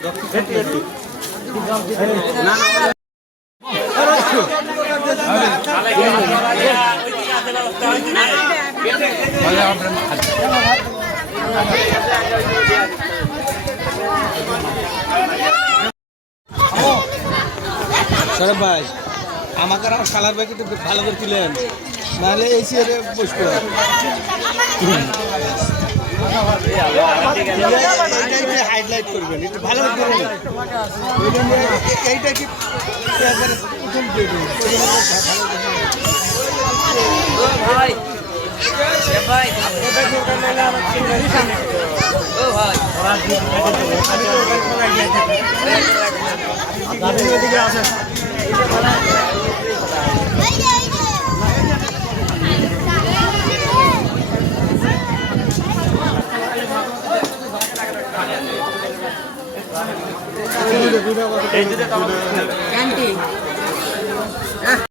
সরব ভাই আমাকে আর কালার ভাইকে একটু ভালো করে তুলেন নাহলে এই চেয়ারে বসবো হাইলাইট করবেন একটু ভালো করে করবেন এইটা কি। ভাই ভাই ও ভাই এই